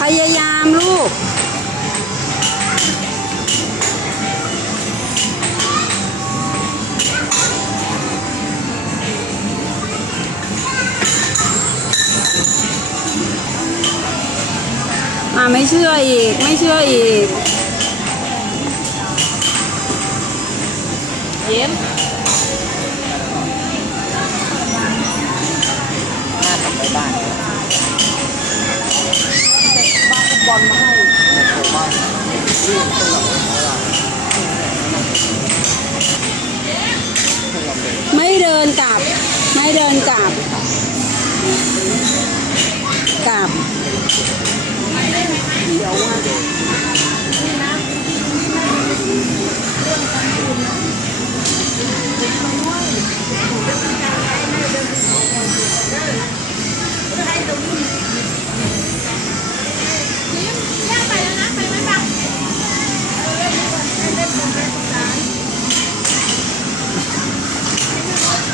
พยายามลูก มาไม่เชื่ออีก ไม่เชื่ออีก เย็มหน้าทำไปบ้าน ไม่เดินกลับ ไม่เดินกลับกลับ